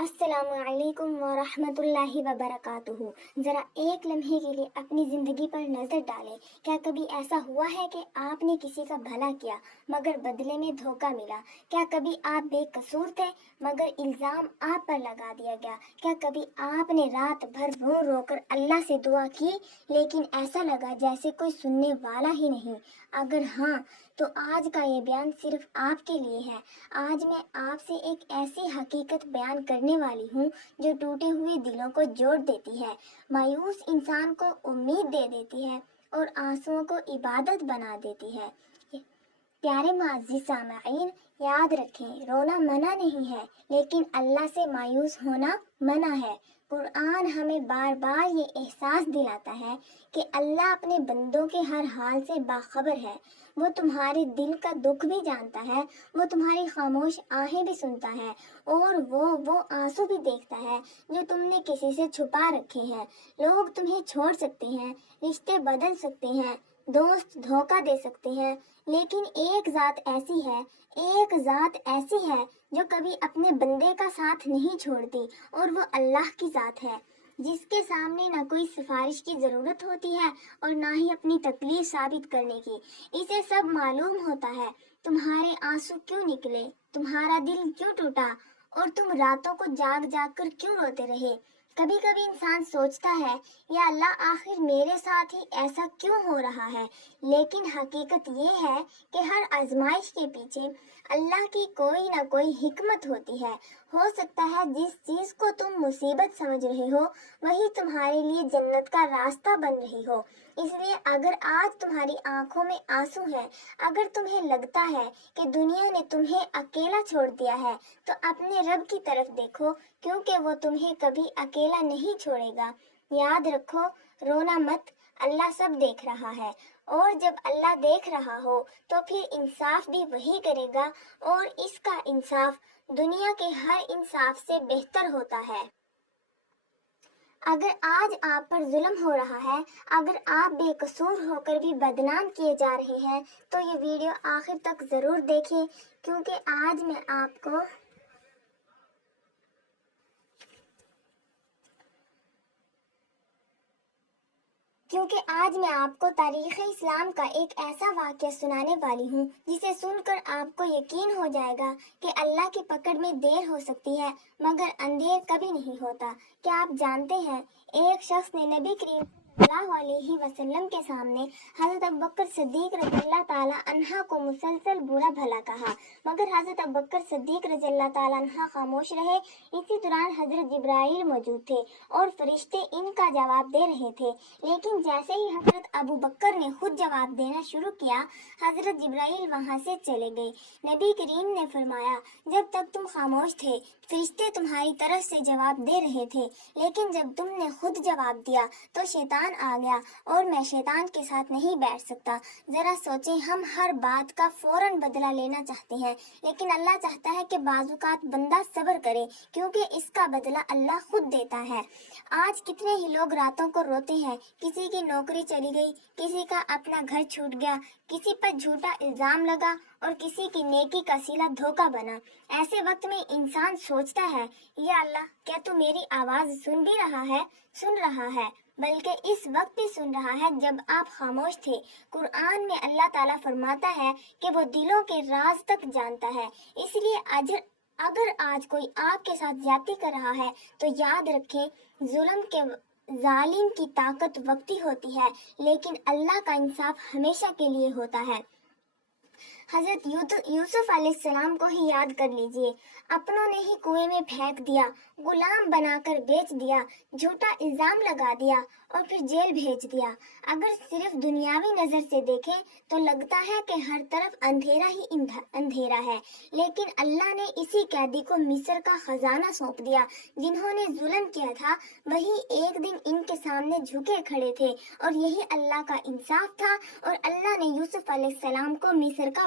السلام علیکم ورحمۃ اللہ وبرکاتہ۔ ذرا ایک لمحے کے لیے اپنی زندگی پر نظر ڈالیں۔ کیا کبھی ایسا ہوا ہے کہ آپ نے کسی کا بھلا کیا مگر بدلے میں دھوکہ ملا؟ کیا کبھی آپ بے قصور تھے مگر الزام آپ پر لگا دیا گیا؟ کیا کبھی آپ نے رات بھر رو رو کر اللہ سے دعا کی لیکن ایسا لگا جیسے کوئی سننے والا ہی نہیں؟ اگر ہاں تو آج کا یہ بیان صرف آپ کے لیے ہے۔ آج میں آپ سے ایک ایسی حقیقت بیان کرنے والی ہوں جو ٹوٹے ہوئے دلوں کو جوڑ دیتی ہے، مایوس انسان کو امید دے دیتی ہے اور آنسوؤں کو عبادت بنا دیتی ہے۔ پیارے معزز سامعین، یاد رکھیں، رونا منع نہیں ہے لیکن اللہ سے مایوس ہونا منع ہے۔ قرآن ہمیں بار بار یہ احساس دلاتا ہے کہ اللہ اپنے بندوں کے ہر حال سے باخبر ہے۔ وہ تمہارے دل کا دکھ بھی جانتا ہے، وہ تمہاری خاموش آہیں بھی سنتا ہے اور وہ آنسو بھی دیکھتا ہے جو تم نے کسی سے چھپا رکھے ہیں۔ لوگ تمہیں چھوڑ سکتے ہیں، رشتے بدل سکتے ہیں، دوست دھوکہ دے سکتے ہیں، لیکن ایک ذات ایسی ہے جو کبھی اپنے بندے کا ساتھ نہیں چھوڑتی، اور وہ اللہ کی ذات ہے جس کے سامنے نہ کوئی سفارش کی ضرورت ہوتی ہے اور نہ ہی اپنی تکلیف ثابت کرنے کی۔ اسے سب معلوم ہوتا ہے، تمہارے آنسو کیوں نکلے، تمہارا دل کیوں ٹوٹا اور تم راتوں کو جاگ جاگ کر کیوں روتے رہے۔ کبھی کبھی انسان سوچتا ہے، یا اللہ آخر میرے ساتھ ہی ایسا کیوں ہو رہا ہے؟ لیکن حقیقت یہ ہے کہ ہر آزمائش کے پیچھے اللہ کی کوئی نہ کوئی حکمت ہوتی ہے۔ ہو سکتا ہے جس چیز کو تم مصیبت سمجھ رہے ہو وہی تمہارے لیے جنت کا راستہ بن رہی ہو۔ اس لیے اگر آج تمہاری آنکھوں میں آنسو ہے، اگر تمہیں لگتا ہے کہ دنیا نے تمہیں اکیلا چھوڑ دیا ہے، تو اپنے رب کی طرف دیکھو، کیونکہ وہ تمہیں کبھی اکیلا نہیں چھوڑے گا۔ یاد رکھو، رونا مت، اللہ سب دیکھ رہا ہے، اور جب اللہ دیکھ رہا ہو تو پھر انصاف بھی وہی کرے گا، اور اس کا انصاف دنیا کے ہر انصاف سے بہتر ہوتا ہے۔ اگر آج آپ پر ظلم ہو رہا ہے، اگر آپ بے قصور ہو کر بھی بدنام کیے جا رہے ہیں، تو یہ ویڈیو آخر تک ضرور دیکھیں، کیونکہ آج میں آپ کو تاریخ اسلام کا ایک ایسا واقعہ سنانے والی ہوں جسے سن کر آپ کو یقین ہو جائے گا کہ اللہ کی پکڑ میں دیر ہو سکتی ہے مگر اندھیر کبھی نہیں ہوتا۔ کیا آپ جانتے ہیں، ایک شخص نے نبی کریم صلی اللہ علیہ وسلم کے سامنے حضرت ابوبکر صدیق رضی اللہ تعالیٰ عنہ کو مسلسل برا بھلا کہا، مگر حضرت ابوبکر صدیق رضی اللہ تعالیٰ عنہ خاموش رہے۔ اسی دوران حضرت جبرائیل موجود تھے اور فرشتے ان کا جواب دے رہے تھے، لیکن جیسے ہی حضرت ابوبکر نے خود جواب دینا شروع کیا، حضرت جبرائیل وہاں سے چلے گئے۔ نبی کریم نے فرمایا، جب تک تم خاموش تھے فرشتے تمہاری طرف سے جواب دے رہے تھے، لیکن جب تم نے خود جواب دیا تو شیطان آ گیا، اور میں شیطان کے ساتھ نہیں بیٹھ سکتا۔ ذرا سوچیں، ہم ہر بات کا فوراً بدلہ لینا چاہتے ہیں، لیکن اللہ چاہتا ہے کہ بعض اوقات بندہ صبر کرے، کیونکہ اس کا بدلہ اللہ خود دیتا ہے۔ آج کتنے ہی لوگ راتوں کو روتے ہیں، کسی کی نوکری چلی گئی، کسی کا اپنا گھر چھوٹ گیا، کسی پر جھوٹا الزام لگا اور کسی کی نیکی کا صلہ دھوکہ بنا۔ ایسے وقت میں انسان سوچتا ہے، یا اللہ، کیا تو میری آواز سن بھی رہا ہے؟ سن رہا ہے، بلکہ اس وقت بھی سن رہا ہے جب آپ خاموش تھے۔ قرآن میں اللہ تعالیٰ فرماتا ہے کہ وہ دلوں کے راز تک جانتا ہے۔ اس لیے اگر آج کوئی آپ کے ساتھ زیادتی کر رہا ہے تو یاد رکھیں، ظالم کی طاقت وقتی ہوتی ہے، لیکن اللہ کا انصاف ہمیشہ کے لیے ہوتا ہے۔ حضرت یوسف علیہ السلام کو ہی یاد کر لیجئے، اپنوں نے ہی کنویں میں پھینک دیا، غلام بنا کر بیچ دیا، جھوٹا الزام لگا دیا اور پھر جیل بھیج دیا۔ اگر صرف دنیاوی نظر سے دیکھیں تو لگتا ہے کہ ہر طرف اندھیرا ہی اندھیرا ہے، لیکن اللہ نے اسی قیدی کو مصر کا خزانہ سونپ دیا۔ جنہوں نے ظلم کیا تھا وہی ایک دن ان کے سامنے جھکے کھڑے تھے، اور یہی اللہ کا انصاف تھا، اور اللہ نے یوسف علیہ السلام کو مصر کا